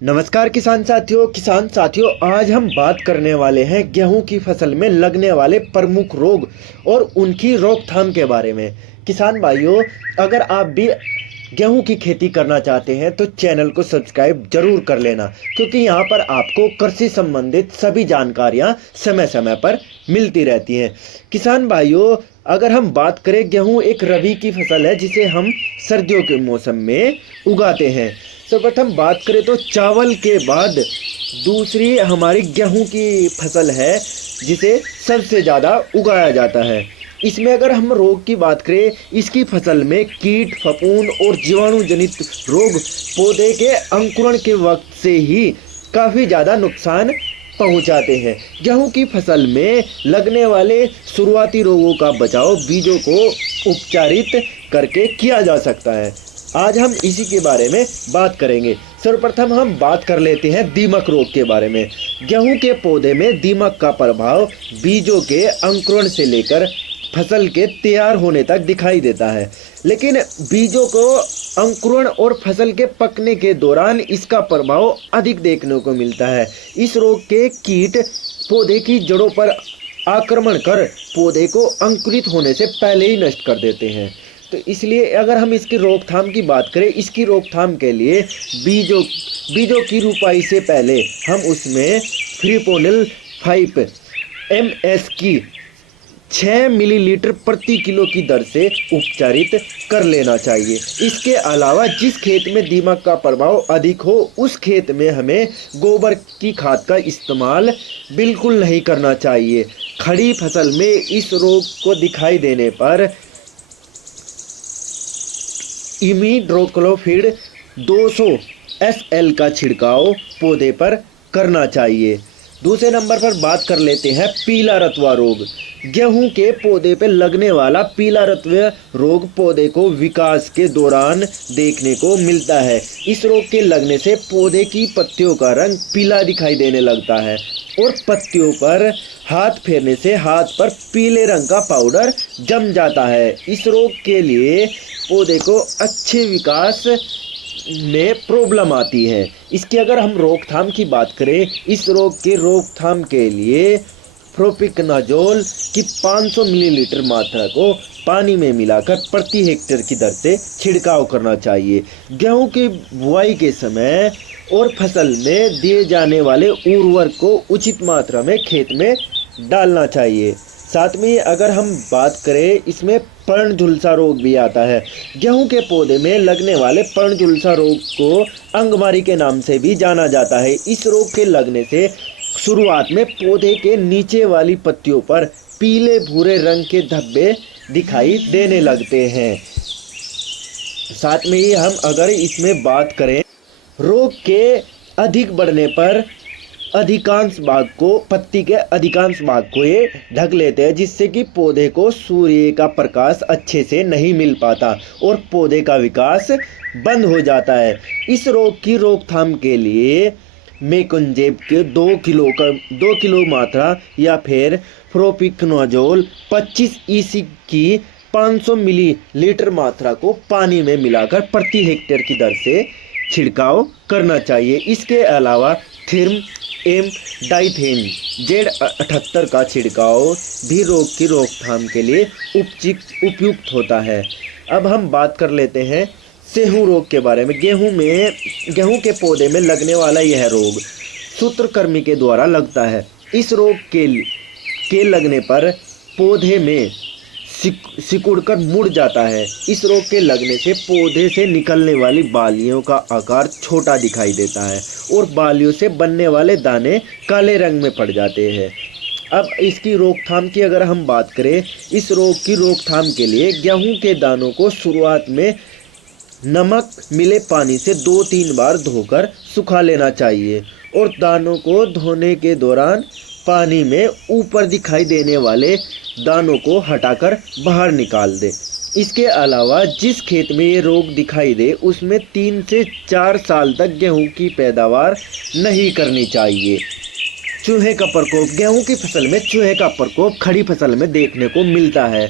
नमस्कार किसान साथियों, आज हम बात करने वाले हैं गेहूं की फसल में लगने वाले प्रमुख रोग और उनकी रोकथाम के बारे में। किसान भाइयों, अगर आप भी गेहूं की खेती करना चाहते हैं तो चैनल को सब्सक्राइब जरूर कर लेना, क्योंकि यहाँ पर आपको कृषि संबंधित सभी जानकारियाँ समय समय पर मिलती रहती हैं। किसान भाइयों, अगर हम बात करें, गेहूं एक रबी की फसल है जिसे हम सर्दियों के मौसम में उगाते हैं। सर्वप्रथम बात करें तो चावल के बाद दूसरी हमारी गेहूं की फसल है जिसे सबसे ज़्यादा उगाया जाता है। इसमें अगर हम रोग की बात करें, इसकी फसल में कीट, फफूंद और जीवाणु जनित रोग पौधे के अंकुरण के वक्त से ही काफ़ी ज़्यादा नुकसान पहुंचाते हैं। गेहूं की फसल में लगने वाले शुरुआती रोगों का बचाव बीजों को उपचारित करके किया जा सकता है। आज हम इसी के बारे में बात करेंगे। सर्वप्रथम हम बात कर लेते हैं दीमक रोग के बारे में। गेहूं के पौधे में दीमक का प्रभाव बीजों के अंकुरण से लेकर फसल के तैयार होने तक दिखाई देता है, लेकिन बीजों को अंकुरण और फसल के पकने के दौरान इसका प्रभाव अधिक देखने को मिलता है। इस रोग के कीट पौधे की जड़ों पर आक्रमण कर पौधे को अंकुरित होने से पहले ही नष्ट कर देते हैं। तो इसलिए अगर हम इसकी रोकथाम की बात करें, इसकी रोकथाम के लिए बीजों की रुपाई से पहले हम उसमें फ्रीपोनिल 5 MS की 6 मिलीलीटर प्रति किलो की दर से उपचारित कर लेना चाहिए। इसके अलावा जिस खेत में दीमक का प्रभाव अधिक हो, उस खेत में हमें गोबर की खाद का इस्तेमाल बिल्कुल नहीं करना चाहिए। खड़ी फसल में इस रोग को दिखाई देने पर इमिडोक्लोपीड 200 SL का छिड़काव पौधे पर करना चाहिए। दूसरे नंबर पर बात कर लेते हैं पीला रतुआ रोग। गेहूं के पौधे पर लगने वाला पीला रतुआ रोग पौधे को विकास के दौरान देखने को मिलता है। इस रोग के लगने से पौधे की पत्तियों का रंग पीला दिखाई देने लगता है और पत्तियों पर हाथ फेरने से हाथ पर पीले रंग का पाउडर जम जाता है। इस रोग के लिए पौधे को अच्छे विकास में प्रॉब्लम आती है। इसकी अगर हम रोकथाम की बात करें, इस रोग के रोकथाम के लिए प्रोपिकनाजोल की 500 मिलीलीटर मात्रा को पानी में मिलाकर प्रति हेक्टेयर की दर से छिड़काव करना चाहिए। गेहूं की बुआई के समय और फसल में दिए जाने वाले उर्वरक को उचित मात्रा में खेत में डालना चाहिए। साथ में अगर हम बात करें, इसमें पर्ण झुलसा रोग भी आता है। गेहूं के पौधे में लगने वाले पर्ण झुलसा रोग को अंगमारी के नाम से भी जाना जाता है। इस रोग के लगने से शुरुआत में पौधे के नीचे वाली पत्तियों पर पीले भूरे रंग के धब्बे दिखाई देने लगते हैं। साथ में ही हम अगर इसमें बात करें, रोग के अधिक बढ़ने पर पत्ती के अधिकांश भाग को ये ढक लेते हैं, जिससे कि पौधे को सूर्य का प्रकाश अच्छे से नहीं मिल पाता और पौधे का विकास बंद हो जाता है। इस रोग की रोकथाम के लिए मेकोजेब के 2 किलो मात्रा या फिर प्रोपिकनाजोल 25 EC की 500 मिलीलीटर मात्रा को पानी में मिलाकर प्रति हेक्टेयर की दर से छिड़काव करना चाहिए। इसके अलावा थिर्म एम डाइथेन Z78 का छिड़काव भी रोग की रोकथाम के लिए उपयुक्त होता है। अब हम बात कर लेते हैं सेहू रोग के बारे में। गेहूं के पौधे में लगने वाला यह रोग सूत्रकृमि के द्वारा लगता है। इस रोग के लगने पर पौधे में सिकुड़कर मुड़ जाता है। इस रोग के लगने से पौधे से निकलने वाली बालियों का आकार छोटा दिखाई देता है और बालियों से बनने वाले दाने काले रंग में पड़ जाते हैं। अब इसकी रोकथाम की अगर हम बात करें, इस रोग की रोकथाम के लिए गेहूं के दानों को शुरुआत में नमक मिले पानी से 2-3 बार धोकर सुखा लेना चाहिए और दानों को धोने के दौरान पानी में ऊपर दिखाई देने वाले दानों को हटाकर बाहर निकाल दे। इसके अलावा जिस खेत में ये रोग दिखाई दे, उसमें 3 से 4 साल तक गेहूं की पैदावार नहीं करनी चाहिए। चूहे का प्रकोप। गेहूं की फसल में चूहे का प्रकोप खड़ी फसल में देखने को मिलता है।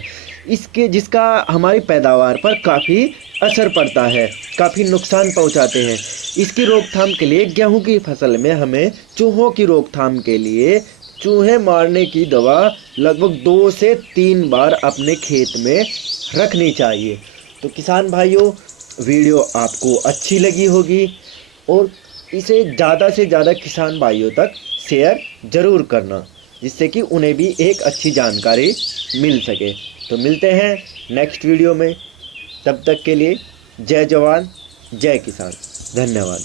जिसका हमारी पैदावार पर काफ़ी असर पड़ता है, काफ़ी नुकसान पहुंचाते हैं। इसकी रोकथाम के लिए गेहूं की फसल में हमें चूहों की रोकथाम के लिए चूहे मारने की दवा लगभग 2 से 3 बार अपने खेत में रखनी चाहिए। तो किसान भाइयों, वीडियो आपको अच्छी लगी होगी और इसे ज़्यादा से ज़्यादा किसान भाइयों तक शेयर ज़रूर करना, जिससे कि उन्हें भी एक अच्छी जानकारी मिल सके। तो मिलते हैं नेक्स्ट वीडियो में, तब तक के लिए जय जवान जय किसान, धन्यवाद।